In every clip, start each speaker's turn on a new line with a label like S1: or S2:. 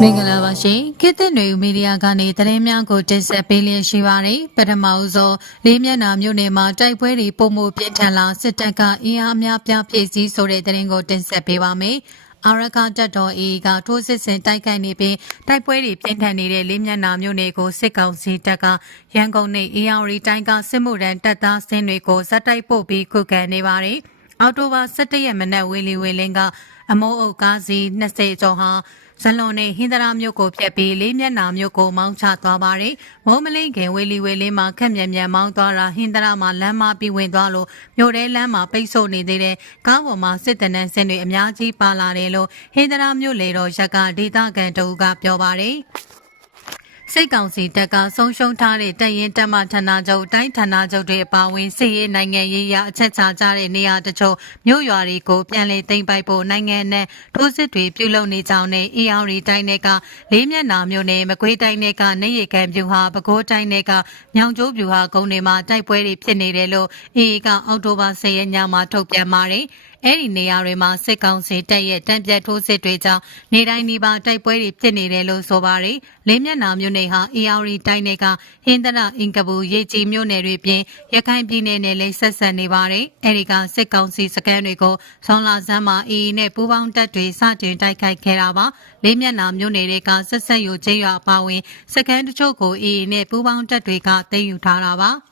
S1: မင်္ဂလာပါရှင်ခေတ်သစ်နေဦးမီဒီယာကနေသတင်းများကိုတင်ဆက်ပေးလျက်ရှိပါတယ်ပထမဦးဆုံးလေးမျက်နှာမြို့နယ်မှာတိုက်ပွဲတွေပုံမှုပြင်းထန်လာစစ်တပ်ကအင်အားအများပြားဖြည့်ဆည်းဆိုတဲ့သတင်းကိုတင်ဆက်ပေးပါမယ်အာရကတက်တော်အေကထိုးစစ်ဆင်တိုက်ခိုက်နေပြီးတိုက်ပွဲတွေပြင်းထန်နေတဲ့လေးမျက်နှာမြို့နယ်ကိုစစ်ကောင်စီတပ်ကရန်ကုန်နဲ့အေရီတိုင်းကစစ်မှုရန်တပ်သားစင်းတွေကိုဇက်တိုက်ပို့ပြီးခုခံနေပါတယ် အော်တိုဘာ17ရက်မနက်ဝေလီဝေလင်းကအမိုးအုပ်ကားစီ20ကျော်ဟာဇလွန်နဲ့ဟင်္ဒရာမြို့ကိုဖျက်ပြီးလေးမျက်နှာမြို့ကိုမောင်းချသွားပါတယ်။မိုးမလိန်ခင်ဝေလီဝေလေးမှာခက်မြန်မြန်မောင်းသွားတာဟင်္ဒရာမှာလမ်းမပြီးဝင်သွားလို့မြို့ထဲလမ်းမှာပိတ်ဆို့နေသေးတဲ့ကားပေါ်မှာစစ်တနန်းစင်တွေအများကြီးပါလာတယ်လို့ဟင်္ဒရာမြို့လေတော်ရက်ကဒေသခံတအူးကပြောပါတယ်။ စိတ်ကောင်စီတပ်ကဆုံးရှုံးထားတဲ့တပ်ရင်တပ်မဌာနချုပ်တိုင်းဌာနချုပ်တွေအပါအဝင်စစ်ရေးနိုင်ငံရေးရအချက်ချကြတဲ့နေရာတချို့မြို့ရွာတွေကိုပြန်လည်သိမ်းပိုက်ဖို့နိုင်ငံနဲ့ထိုးစစ်တွေပြုလုပ်နေကြောင်းနဲ့ AR တိုင်းတွေကလေးမျက်နှာမြို့နယ်မကွေးတိုင်းတွေကနေရီကံပြူဟာပဲခူးတိုင်းတွေကမြောင်ကျိုးပြူဟာကုန်းတွေမှာတိုက်ပွဲတွေဖြစ်နေတယ်လို့ AA ကအောက်တိုဘာ10ရက်ညမှာထုတ်ပြန်ပါတယ်။ အဲ့ဒီနေရာတွေမှာစစ်ကောင်စီတပ်ရဲ့တံပြတ်ထိုးစစ်တွေကြောင့်နေတိုင်းဒီပါတိုက်ပွဲတွေဖြစ်နေတယ်လို့ဆိုပါတယ်။လေးမျက်နှာမြို့နယ်ဟာ AR တိုင်းတွေကဟင်းတရအင်ကပူရေကြီးမြို့နယ်တွေပြင်ရခိုင်ပြည်နယ်နဲ့လည်းဆက်ဆက်နေပါတယ်။အဲဒီကစစ်ကောင်စီစခန်းတွေကိုဆောင်းလာဆန်းမှာ AA နဲ့ပူးပေါင်းတပ်တွေစတင်တိုက်ခိုက်ခဲ့တာပါ။လေးမျက်နှာမြို့နယ်တွေကဆက်ဆက်ယူချင်းရွာအပါဝင်စခန်းတချို့ကို AA နဲ့ပူးပေါင်းတပ်တွေကသိမ်းယူထားတာပါ။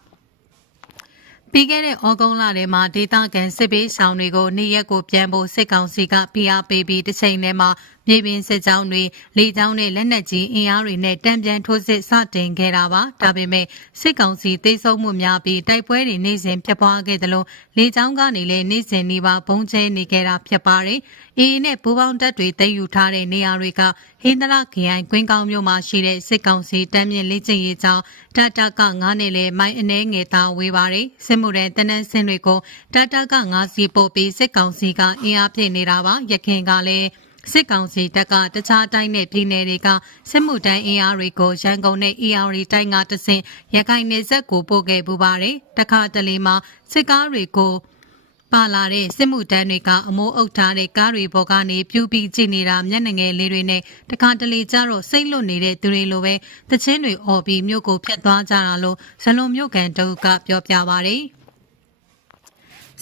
S1: ပြီးခဲ့တဲ့ဩဂုတ်လထဲမှာဒေသခံစစ်ပေးဆောင်တွေကိုနေရက်ကိုပြန်ဖို့စစ်ကောင်စီကဖိအားပေးပြီးတစ်ချိန်တည်းမှာမြေပြင်စစ်ကြောင်းတွေလေကြောင်းနဲ့လက်နက်ကြီးအင်အားတွေနဲ့တံပြန်ထိုးစစ်စတင်ခဲ့တာပါဒါပေမဲ့စစ်ကောင်စီသိဆုံးမှုများပြီးတိုက်ပွဲတွေနေ့စဉ်ဖြစ်ပွားခဲ့သလိုလေကြောင်းကနေလည်းနေ့စဉ်နေပါဘုံကျဲနေခဲ့တာဖြစ်ပါတယ် အေးနဲ့ပူပေါင်းတပ်တွေသိမ်းယူထားတဲ့နေရာတွေကဟင်းသရခရိုင်ကွင်းကောင်းမြို့မှာရှိတဲ့စစ်ကောင်စီတမ်းမြင့်လေ့ကျင့်ရေးကျောင်းတတက9နဲ့လေမိုင်းအနှဲငယ်သားဝေးပါတယ်စစ်မှုတဲ့တနန်းစင်းတွေကိုတတက9စီပို့ပြီးစစ်ကောင်စီကအင်အားပြည့်နေတာပါရခင်ကလည်းစစ်ကောင်စီတပ်ကတခြားတိုင်းနဲ့ပြည်နယ်တွေကစစ်မှုတိုင်းအင်အားတွေကိုရန်ကုန်နဲ့ ER တိုင်းကတဆင့်ရခိုင်နယ်စပ်ကိုပို့ခဲ့ပူပါတယ်တခါတလေမှာစစ်ကားတွေကို ပါလာတဲ့စစ်မှုတန်းတွေကအမိုးအုပ်ထားတဲ့ကားတွေပေါ်ကနေပြူပြီးကြည့်နေတာမျက်နှာငယ်လေးတွေနဲ့တခါတလေကျတော့စိတ်လွတ်နေတဲ့သူတွေလိုပဲတချင်းတွေអော်ပြီးမြို့ကိုဖျက်သွားကြတာလို့ဇလွန်မြို့ကန်တုကပြောပြပါဗျ။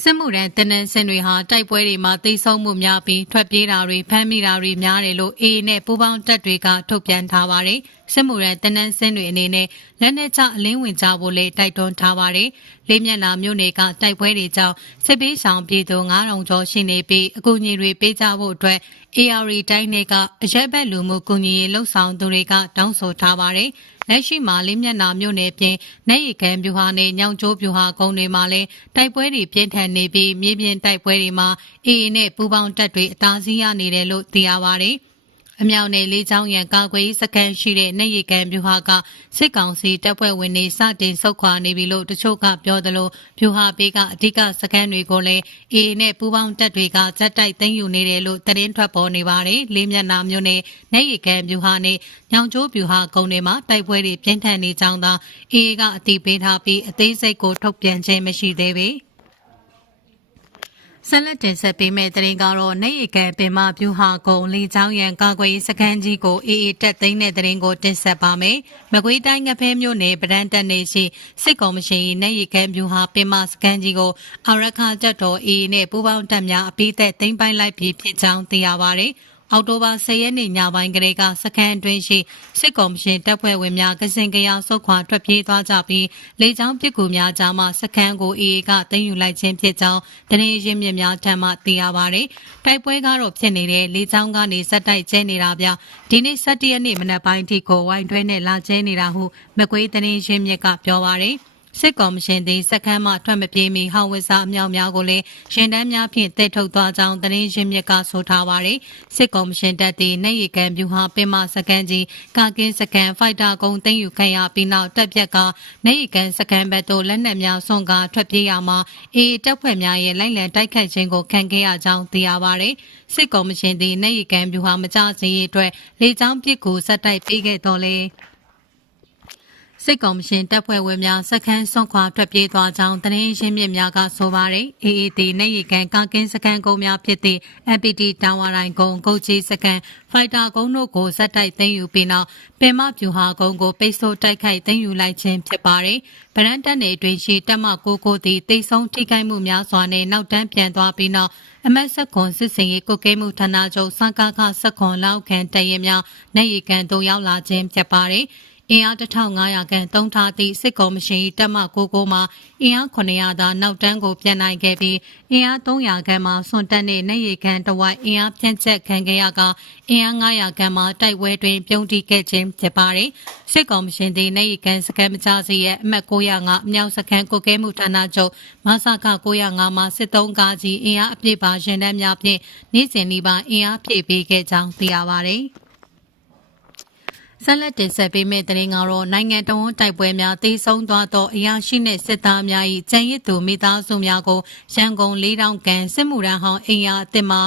S1: စစ်မှုရန်တနန်းစင်တွေဟာတိုက်ပွဲတွေမှာတိတ်ဆုံးမှုများပြီးထွက်ပြေးတာတွေဖမ်းမိတာတွေများတယ်လို့ AA နဲ့ပူးပေါင်းတပ်တွေကထုတ်ပြန်ထားပါတယ်။စစ်မှုရန်တနန်းစင်တွေအနေနဲ့လက်နက်ချအလင်းဝင်ကြဖို့လည်းတိုက်တွန်းထားပါတယ်။ လေးမျက်နှာမြို့နယ်ကတိုက်ပွဲတွေကြောင့်စစ်ပေးဆောင်ပြည်သူ9000ကျော်ရှိနေပြီးအကူအညီတွေပေးကြဖို့အတွက် AR တိုင်းတွေကအရက်ဘက်လူမှုကူညီရေးလှုပ်ဆောင်သူတွေကတောင်းဆိုထားပါတယ်။လက်ရှိမှာလေးမျက်နှာမြို့နယ်ပြင်နေရီကန်ပြူဟာနဲ့ညောင်ကျိုးပြူဟာကုန်းတွေမှာလည်းတိုက်ပွဲတွေပြင်းထန်နေပြီးမြေပြင်တိုက်ပွဲတွေမှာအေအေနဲ့ပူးပေါင်းတပ်တွေအသာစီးရနေတယ်လို့သိရပါတယ်။ အမြောက်နယ်လေးချောင်းရန်ကာကွယ်စခန်းရှိတဲ့နေရီကန်ဗျူဟာကစစ်ကောင်စီတပ်ဖွဲ့ဝင်တွေစတင်ဆုတ်ခွာနေပြီလို့တချို့ကပြောသလိုဗျူဟာဘေးကအဓိကစခန်းတွေကိုလည်းအေအေနဲ့ပူးပေါင်းတပ်တွေကဇက်တိုက်သိမ်းယူနေတယ်လို့သတင်းထွက်ပေါ်နေပါတယ်လေးမျက်နှာမျိုးနဲ့နေရီကန်ဗျူဟာနဲ့ညောင်ကျိုးဗျူဟာကုန်းတွေမှာတိုက်ပွဲတွေပြင်းထန်နေကြောင်းသာအေအေကအတိပေးထားပြီးအသေးစိတ်ကိုထုတ်ပြန်ခြင်းမရှိသေးပေ။ ဆက်လက်တင်ဆက်ပေးမယ့်သတင်းကတော့နေရီကံပင်မဗျူဟာကုံလီချောင်းရန်ကာကွယ်စခန်းကြီးကိုအေအေတက်သိမ်းတဲ့သတင်းကိုတင်ဆက်ပါမယ်။မကွေးတိုင်းငဖဲမြို့နယ်ဗဒန်တက်နေရှိစစ်ကော်မရှင်၏နေရီကံဗျူဟာပင်မစခန်းကြီးကိုအရခါတက်တော်အေအေနဲ့ပူးပေါင်းတပ်များအပိသက်သိမ်းပိုင်းလိုက်ပြီးဖြစ်ကြောင်းသိရပါဗျ။ အောက်တိုဘာ10ရက်နေ့ညပိုင်းကလေးကစခန်းအတွင်းရှိစစ်ကော်မရှင်တပ်ဖွဲ့ဝင်များကစင်ကရဆုတ်ခွာထွက်ပြေးသွားကြပြီးလေကြောင်းပစ်ကူများကြားမှစခန်းကိုအေအေကသိမ်းယူလိုက်ခြင်းဖြစ်ကြောင်းတရင်ရင်းမြစ်များထံမှသိရပါတယ်။တိုက်ပွဲကတော့ဖြစ်နေတဲ့လေကြောင်းကနေစက်တိုက်ကျဲနေတာဗျ။ဒီနေ့17ရက်နေ့မနက်ပိုင်းထိကိုဝိုင်းတွဲနဲ့လာကျဲနေတာဟုမကွေးတရင်ရင်းမြစ်ကပြောပါတယ်။ စစ်ကော်မရှင်သည်စက္ကန့်မှထွက်မပြေးမီဟောင်ဝစ်စာအမြောက်များကိုလည်းရင်တန်းများဖြင့်တည်ထုတ်သွားကြောင်းသတင်းရင်းမြစ်ကဆိုထားပါရယ်စစ်ကော်မရှင်တပ်သည်နိုင်ရီကန်ပြူဟာပင်မစကန်ကြီးကာကင်းစကန်ဖိုက်တာကုန်းတင်ယူခံရပြီးနောက်တက်ပြက်ကနိုင်ရီကန်စကန်ဘက်သို့လက်နက်များဆွန့်ကာထွက်ပြေးရမှာအေးတပ်ဖွဲ့များရဲ့လိုက်လံတိုက်ခတ်ခြင်းကိုခံခဲ့ရကြောင်းသိရပါရယ်စစ်ကော်မရှင်သည်နိုင်ရီကန်ပြူဟာမကြစေရေးအတွက်လေကြောင်းပစ်ကူဆက်တိုက်ပေးခဲ့တော်လဲ စစစ်ကောင်မရှင်တပ်ဖွဲ့ဝင်များစခန်းဆွန့်ခွာထွက်ပြေးသွားကြောင်းသတင်းရင်းမြစ်များကဆိုပါတယ်။ AAT နေရီကန်ကာကင်းစခန်းကုန်းများဖြစ်သည့် MPT တာဝါတိုင်းကုန်းကုတ်ကြီးစခန်းဖိုက်တာကုန်းတို့ကိုဇက်တိုက်သိမ်းယူပြီးနောက်ပင်မပြူဟာကုန်းကိုပိတ်ဆို့တိုက်ခိုက်သိမ်းယူလိုက်ခြင်းဖြစ်ပါတယ်။ဗရန်တက်နေတွင်ရှိတပ်မကိုကိုသည်တိတ်ဆုံးထိခိုက်မှုများစွာနဲ့နောက်တန်းပြန်သွားပြီးနောက်အမတ်ဆက်ခွန်စစ်စင်ရေးကုတ်ကဲမှုဌာနချုပ်စံကားခဆက်ခွန်လောက်ခံတရင်များနေရီကန်တို့ရောက်လာခြင်းဖြစ်ပါတယ်။ အင်အား1500ခန့်တုံးထားသည့်စစ်ကော်မရှင်၏တပ်မကိုကိုမှအင်အား900သာနောက်တန်းကိုပြန်နိုင်ခဲ့ပြီးအင်အား300ခန့်မှစွန်တက်နှင့်နေရီခန့်တဝိုက်အင်အားဖြန့်ချက်ခံခဲ့ရကအင်အား900ခန့်မှတိုက်ပွဲတွင်ပြုံးတိခဲ့ခြင်းဖြစ်ပါတယ်။စစ်ကော်မရှင်သည်နေရီခန့်စခန်းမကြစီရဲ့အမှတ်905မြောက်စခန်းကိုကဲမှုဌာနချုပ်မဆက905မှစစ်သုံးကားကြီးအင်အားအပြည့်ပါရင်တန်းများဖြင့်နေ့စဉ်ဤပါအင်အားဖြည့်ပေးခဲ့ကြောင်းသိရပါတယ်။ ဆက်လက်တင်ဆက်ပေးမယ့်သတင်းကတော့နိုင်ငံတော်ဝန်တိုက်ပွဲများတေဆုံးသွားသောအရာရှိနှင့်စစ်သားများ၏ကျန်းရစ်သူမိသားစုများကိုရန်ကုန်၄တောင်ကန်စစ်မှုရန်ဟောင်းအိမ်ယာအသစ်မှ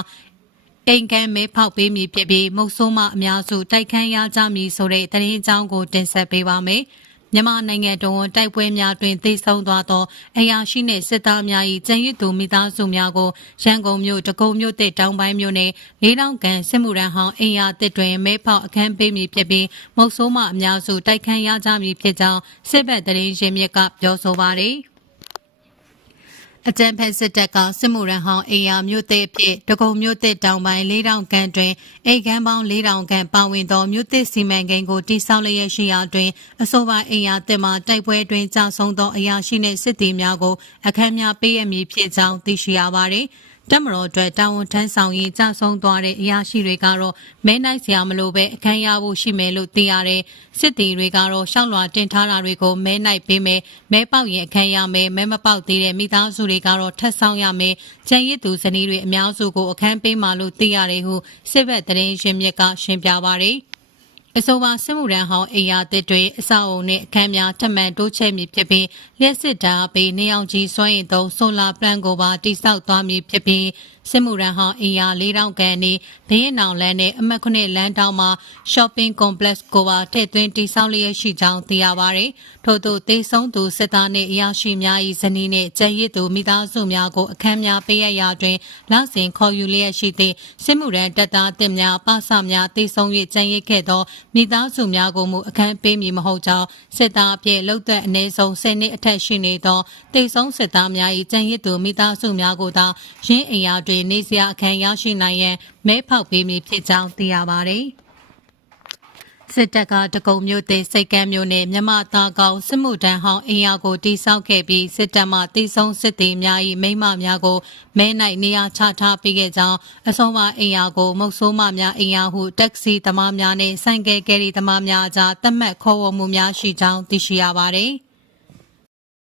S1: အိမ်ကန်မဲဖောက်ပေးမည်ဖြစ်ပြီးမုတ်ဆိုးမအများစုတိုက်ခန်းရကြမည်ဆိုတဲ့သတင်းအကြောင်းကိုတင်ဆက်ပေးပါမယ်။ မြန်မာနိုင်ငံတော်ဝန်တိုက်ပွဲများတွင်သိဆုံးသွားသောအရာရှိနှင့်စစ်သားများ၏ကျန်းရစ်သူမိသားစုများကိုရန်ကုန်မြို့တကုံမြို့တစ်တောင်ပိုင်းမြို့နယ်လေးတောင်ကန်စစ်မှုရန်ဟောင်းအိမ်ယာတစ်တွင်မဲဖောက်အခန်းပေးမည်ဖြစ်ပြီးမုတ်ဆိုးမအများစုတိုက်ခန်းရကြမည်ဖြစ်ကြောင်းစစ်ဘက်သတင်းရင်းမြစ်ကပြောဆိုပါရယ်။ အကြံဖက်စစ်တပ်ကစစ်မှုရန်ဟောင်းအေယာမြို့သစ်ဖြစ်တကုံမြို့သစ်တောင်ပိုင်း၄တောင်ခန့်တွင်အိတ်ကန်းပေါင်း၄တောင်ခန့်ပါဝင်သောမြို့သစ်စီမံကိန်းကိုတိစောက်လျက်ရှိရာတွင်အဆိုပါအေယာတစ်မှတိုက်ပွဲတွင်ကြာဆုံးသောအရာရှိနှင့်စစ်သည်များကိုအခမ်းများပေးရမည်ဖြစ်ကြောင်းသိရှိရပါသည်။ တက်မတော်အတွက်တာဝန်ထမ်းဆောင်ရေးကြဆုံးသွားတဲ့အရာရှိတွေကတော့မဲနိုင်စရာမလိုပဲအခမ်းရဖို့ရှိမယ်လို့သိရတယ်။စစ်တီတွေကတော့ရှောက်လွှာတင်ထားတာတွေကိုမဲနိုင်ပေးမယ်။မဲပေါက်ရင်အခမ်းရမယ်။မဲမပေါက်သေးတဲ့မိသားစုတွေကတော့ထပ်ဆောင်ရမယ်။ကျန်ရစ်သူဇနီးတွေအများစုကိုအခမ်းပေးမှလို့သိရတယ်ဟုစစ်ဘက်သတင်းရင်းမြစ်ကရှင်းပြပါရယ်။ အဆိုပါစစ်မှုရန်ဟောင်းအိယာတစ်တွေအဆောက်အုံနဲ့အခန်းများထပ်မံတိုးချဲ့မည်ဖြစ်ပြီးလျှက်စစ်ဓာတ်ပေးနေအောင်ကြီးစွမ်းရင်သုံးဆိုလာပလန်ကိုပါတိစောက်သွားမည်ဖြစ်ပြီး စစ်မှုရန်ဟောင်းအိယာ၄တောင်ကန်နေဘင်းအောင်လန်းနဲ့အမတ်ခုနှစ်လမ်းတောင်မှာ shopping complex ကိုပါထည့်သွင်းတိစောက်လျက်ရှိကြောင်းသိရပါတယ်။ထို့သို့တေဆုံးသူစစ်သားနှင့်အရာရှိများ၏ဇနီးနှင့်ကျန်ရစ်သူမိသားစုများကိုအခမ်းများပေးရရာတွင်လောက်စဉ်ခေါ်ယူလျက်ရှိသည့်စစ်မှုရန်တပ်သားတစ်များပဆများတေဆုံး၍ကျန်ရစ်ခဲ့သောမိသားစုများကိုမူအခမ်းပေးမည်မဟုတ်ကြောင်းစစ်သားအဖြစ်လှုပ်သက်အနည်းဆုံး10နှစ်အထက်ရှိနေသောတိတ်ဆုံးစစ်သားများ၏ကြံရစ်သူမိသားစုများကိုသာရင်းအိမ်ယာတွင်နေစရာအခမ်းရရှိနိုင်ရန်မဲဖောက်ပေးမည်ဖြစ်ကြောင်းသိရပါသည်စစ်တပ်ကတကုံမျိုးသေးစိတ်ကမ်းမျိုးနဲ့မြမသားကောင်စစ်မှုတန်းဟောင်းအင်အားကိုတိစောက်ခဲ့ပြီးစစ်တပ်မှတိဆုံးစစ်သည်များ၏မိမများကိုမဲနိုင်နေရာချထားပေးခဲ့ကြောင်းအစောပါအင်အားကိုမုတ်ဆိုးမများအင်အားဟုတက္ကစီသမားများနှင့်ဆိုင်ကယ်ကယ်ရီသမားများအကြားသတ်မှတ်ခေါ်ဝေါ်မှုများရှိကြောင်းသိရှိရပါသည်။